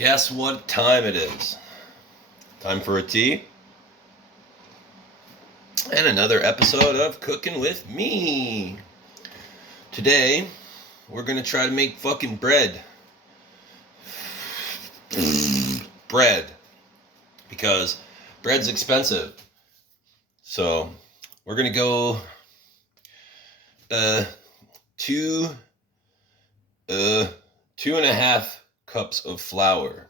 Guess what time it is? Time for a tea. And another episode of Cooking with Me. Today, we're gonna try to make fucking bread. Bread. Because bread's expensive. So, we're gonna go two and a half cups of flour.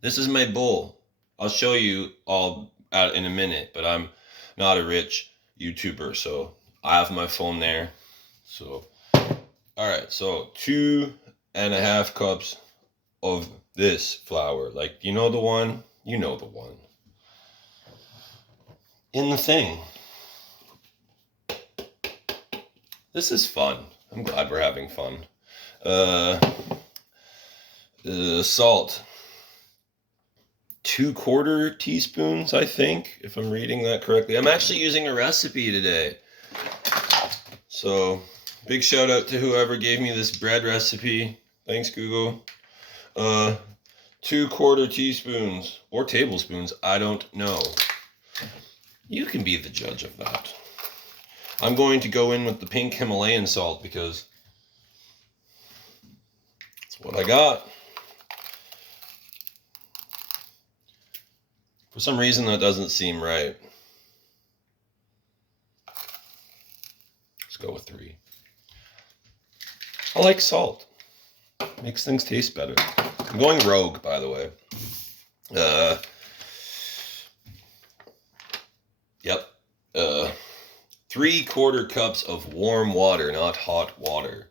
This is my bowl. I'll show you all out in a minute, but I'm not a rich YouTuber, so I have my phone there. So, alright, so 2.5 cups of this flour. Like, you know the one? You know the one. In the thing. This is fun. I'm glad we're having fun. Salt. 2/4 teaspoons, I think, if I'm reading that correctly. I'm actually using a recipe today. So, big shout out to whoever gave me this bread recipe. Thanks, Google. 2/4 teaspoons or tablespoons, I don't know. You can be the judge of that. I'm going to go in with the pink Himalayan salt because that's what I got. For some reason, that doesn't seem right. Let's go with 3. I like salt. Makes things taste better. I'm going rogue, by the way. Yep. 3/4 cups of warm water, not hot water,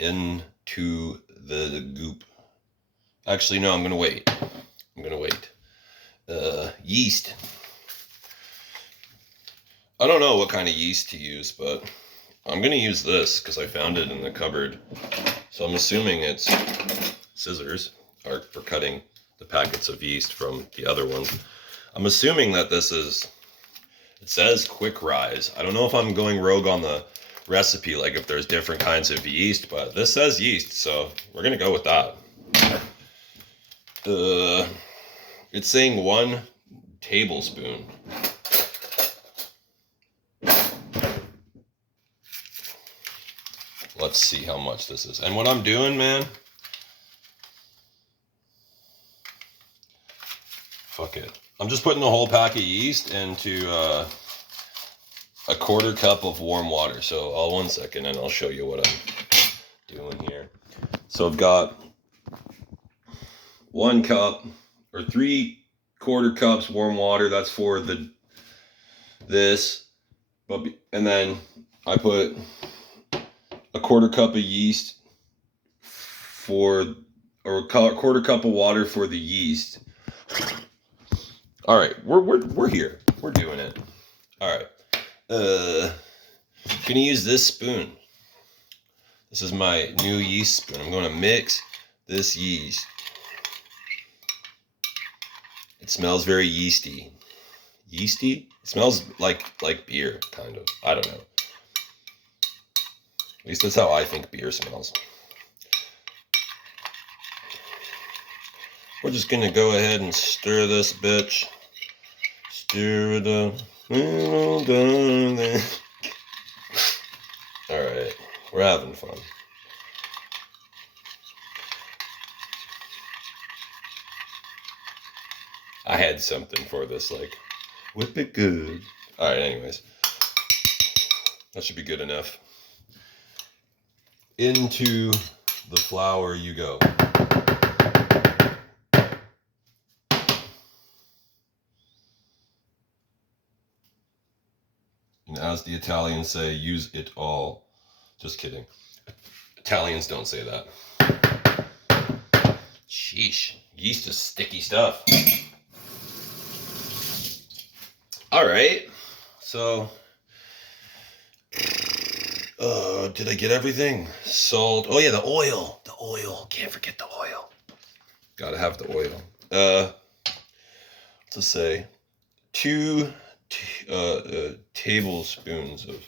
into the goop. Actually, no, I'm going to wait. Yeast. I don't know what kind of yeast to use, but I'm going to use this because I found it in the cupboard. So I'm assuming it's scissors are for cutting the packets of yeast from the other ones. I'm assuming that this is, it says quick rise. I don't know if I'm going rogue on the recipe, like if there's different kinds of yeast, but this says yeast, so we're going to go with that. It's saying 1 tablespoon. Let's see how much this is. And what I'm doing, man, fuck it. I'm just putting the whole pack of yeast into 1/4 cup of warm water. So I'll 1 second and I'll show you what I'm doing here. So I've got 1 cup or 3/4 cups warm water. That's for this. And then I put 1/4 cup of yeast or 1/4 cup of water for the yeast. All right, we're here. We're doing it. All right. Gonna use this spoon. This is my new yeast spoon. I'm gonna mix this yeast. It smells very yeasty. Yeasty? It smells like beer, kind of. I don't know. At least that's how I think beer smells. We're just gonna go ahead and stir this bitch. Stir it up. Alright, we're having fun. I had something for this, like, whip it good. Alright, anyways. That should be good enough. Into the flour you go. And as the Italians say, use it all. Just kidding. Italians don't say that. Sheesh. Yeast is sticky stuff. Alright. So, did I get everything? Salt. Oh yeah, the oil. The oil. Can't forget the oil. Gotta have the oil. To say 2 tablespoons of,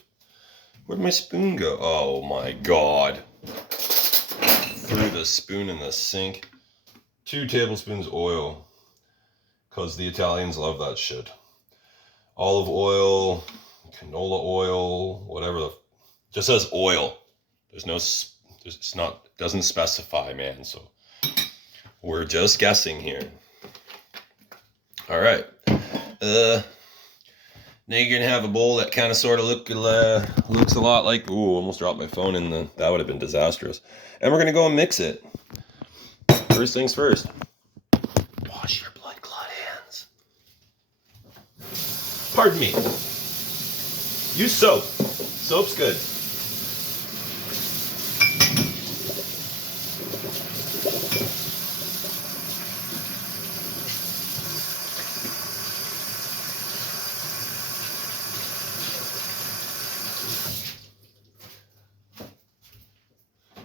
where'd my spoon go? Oh my god. Threw the spoon in the sink. 2 tablespoons oil, because the Italians love that shit. Olive oil, canola oil, whatever just says oil. Doesn't specify, man. So we're just guessing here. All right. Now you're gonna have a bowl that kind of sort of looks a lot like. Ooh, almost dropped my phone in the. That would have been disastrous. And we're gonna go and mix it. First things first. Wash your blood clot hands. Pardon me. Use soap. Soap's good.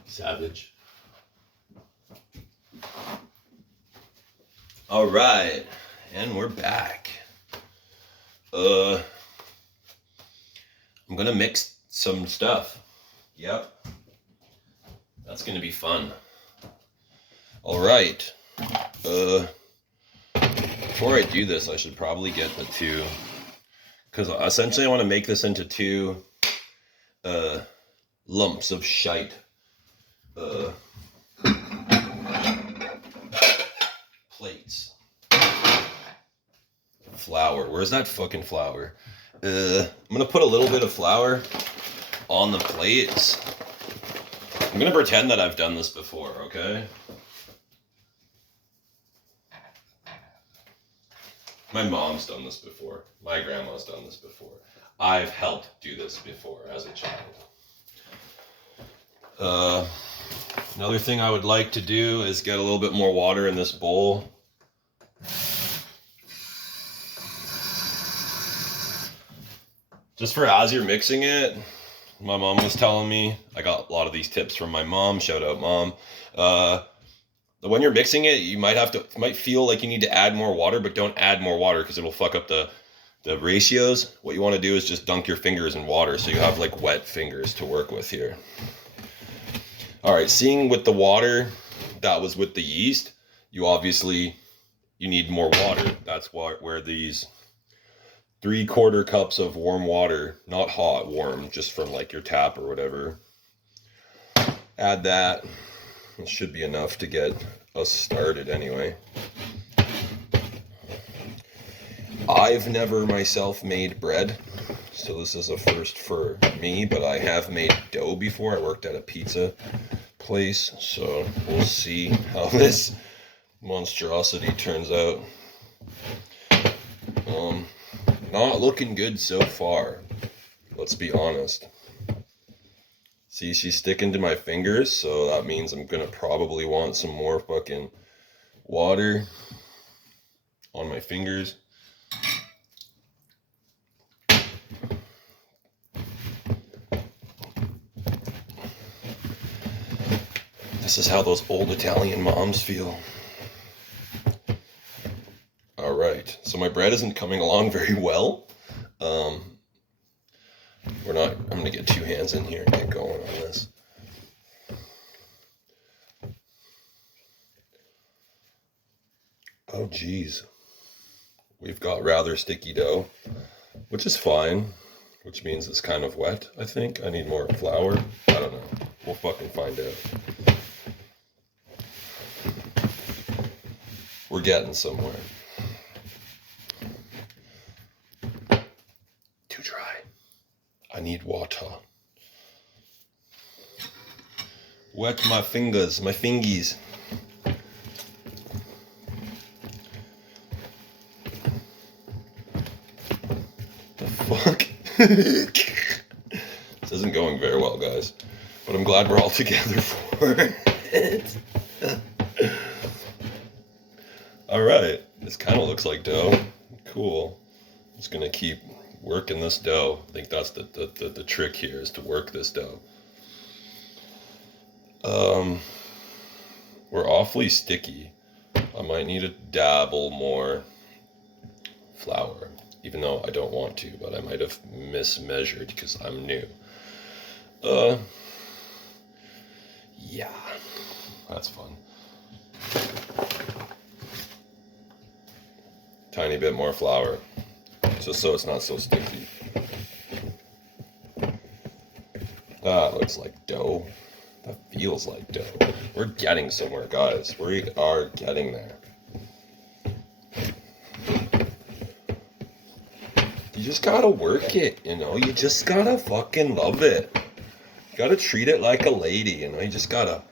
Savage. All right, and we're back. I'm gonna mix some stuff. Yep, that's gonna be fun. All right. Before I do this, I should probably get the 2, because essentially I want to make this into 2 lumps of shite. Plates. Flour. Where's that fucking flour? I'm gonna put a little bit of flour on the plates. I'm gonna pretend that I've done this before, okay? My mom's done this before. My grandma's done this before. I've helped do this before as a child. Another thing I would like to do is get a little bit more water in this bowl. Just for as you're mixing it, my mom was telling me, I got a lot of these tips from my mom, shout out mom. When you're mixing it, you might feel like you need to add more water, but don't add more water because it'll fuck up the ratios. What you want to do is just dunk your fingers in water so you have like wet fingers to work with here. All right, seeing with the water that was with the yeast, you need more water. That's where these 3/4 cups of warm water, not hot, warm, just from like your tap or whatever. Add that. It should be enough to get us started anyway. I've never myself made bread, so this is a first for me, but I have made dough before. I worked at a pizza place, so we'll see how this monstrosity turns out. Not looking good so far, let's be honest. See, she's sticking to my fingers, so that means I'm gonna probably want some more fucking water on my fingers. This is how those old Italian moms feel. All right, so my bread isn't coming along very well. I'm gonna get 2 hands in here and get going on this. Oh geez, we've got rather sticky dough, which is fine, which means it's kind of wet. I think I need more flour. I don't know, we'll fucking find out. We're getting somewhere. Too dry. I need water. Wet my fingers, my fingies. The fuck? This isn't going very well, guys. But I'm glad we're all together for it. Alright. This kind of looks like dough. Cool. Just gonna keep working this dough. I think that's the trick here, is to work this dough. We're awfully sticky. I might need to dabble more flour, even though I don't want to, but I might have mismeasured because I'm new. Yeah, that's fun. tiny bit more flour, just so it's not so sticky. That looks like dough. That feels like dough. We're getting somewhere, guys. We are getting there. You just gotta work it, you know? You just gotta fucking love it. You gotta treat it like a lady, you know? You just gotta...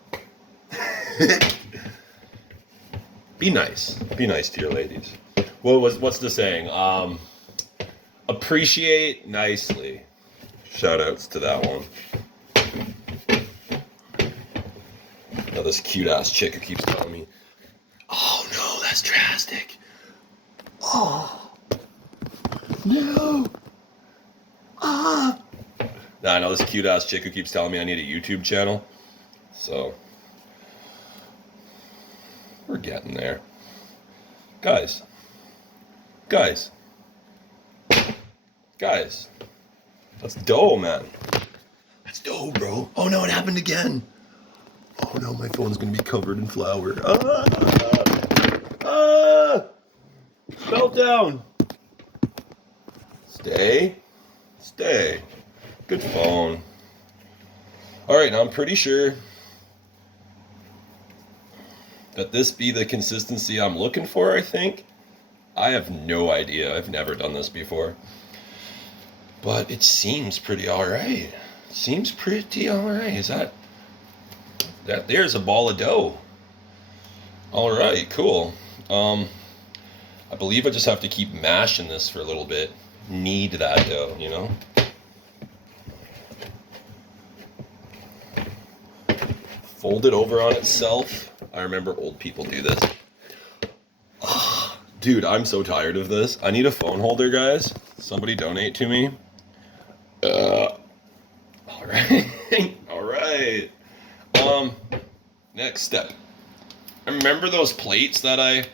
Be nice. Be nice to your ladies. What's the saying? Appreciate nicely. Shout outs to that one. Now this cute ass chick who keeps telling me, oh no, that's drastic. Oh no. Ah. Now I know this cute ass chick who keeps telling me I need a YouTube channel. So we're getting there. Guys. That's dough, man. That's dough, bro. Oh no, it happened again. Oh no, my phone's gonna be covered in flour. Meltdown. Stay. Good phone. All right, now I'm pretty sure that this be the consistency I'm looking for, I think. I have no idea. I've never done this before. But it seems pretty alright. Is that there's a ball of dough. Alright, cool. I believe I just have to keep mashing this for a little bit. Knead that dough, you know? Fold it over on itself. I remember old people do this. Oh, dude, I'm so tired of this. I need a phone holder, guys. Somebody donate to me. Alright. Next step. Remember those plates that I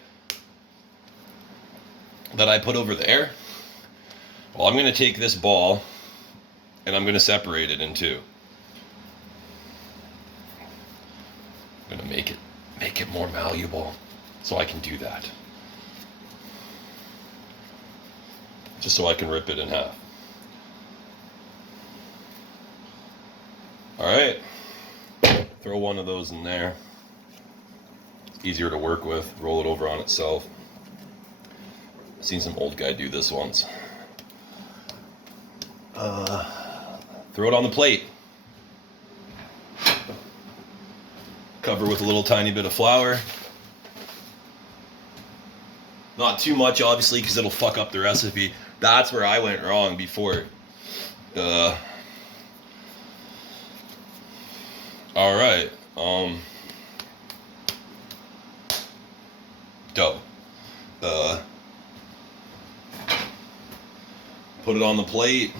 put over there? Well, I'm going to take this ball and I'm going to separate it in two. I'm going to make it more malleable so I can do that. Just so I can rip it in half. Alright, throw one of those in there. It's easier to work with, roll it over on itself. I've seen some old guy do this once. Throw it on the plate. Cover with a little tiny bit of flour. Not too much, obviously, because it'll fuck up the recipe. That's where I went wrong before. Alright, dough. Put it on the plate.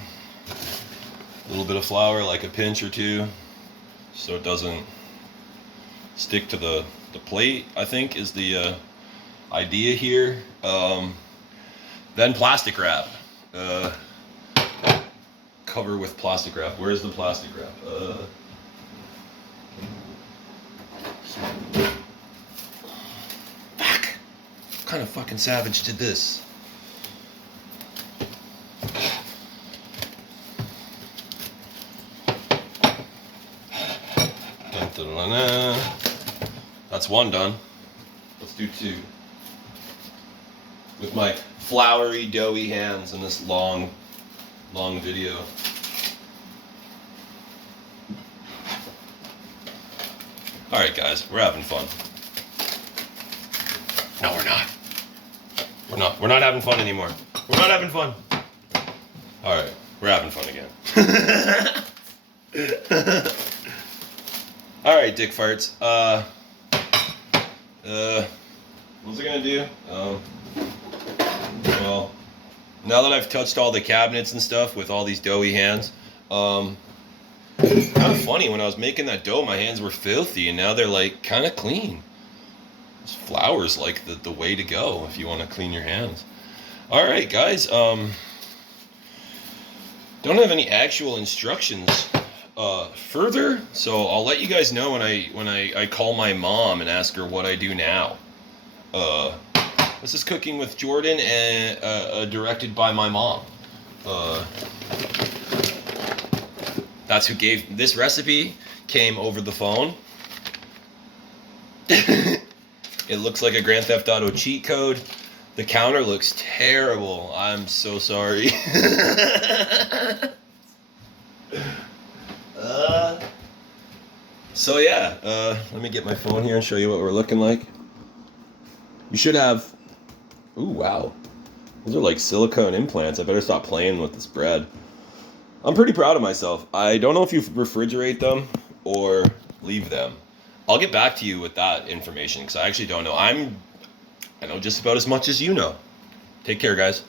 A little bit of flour, like a pinch or two, so it doesn't stick to the plate, I think, is the idea here. Then plastic wrap. Cover with plastic wrap. Where's the plastic wrap? Fuck! What kind of fucking savage did this? That's one done. Let's do two. With my floury, doughy hands in this long video. Alright guys, we're having fun. No, we're not. We're not having fun anymore. We're not having fun. Alright, we're having fun again. Alright, dick farts. What's it gonna do? Well, now that I've touched all the cabinets and stuff with all these doughy hands, kind of funny, when I was making that dough, my hands were filthy, and now they're like kind of clean. This flour's like the way to go if you want to clean your hands. Alright guys, don't have any actual instructions further, so I'll let you guys know when I call my mom and ask her what I do now. This is Cooking with Jordan, and directed by my mom. That's who gave this recipe. Came over the phone. It looks like a Grand Theft Auto cheat code. The counter looks terrible. I'm so sorry. So yeah, let me get my phone here and show you what we're looking like. You should have. Ooh, wow. Those are like silicone implants. I better stop playing with this bread. I'm pretty proud of myself. I don't know if you refrigerate them or leave them. I'll get back to you with that information because I actually don't know. I know just about as much as you know. Take care, guys.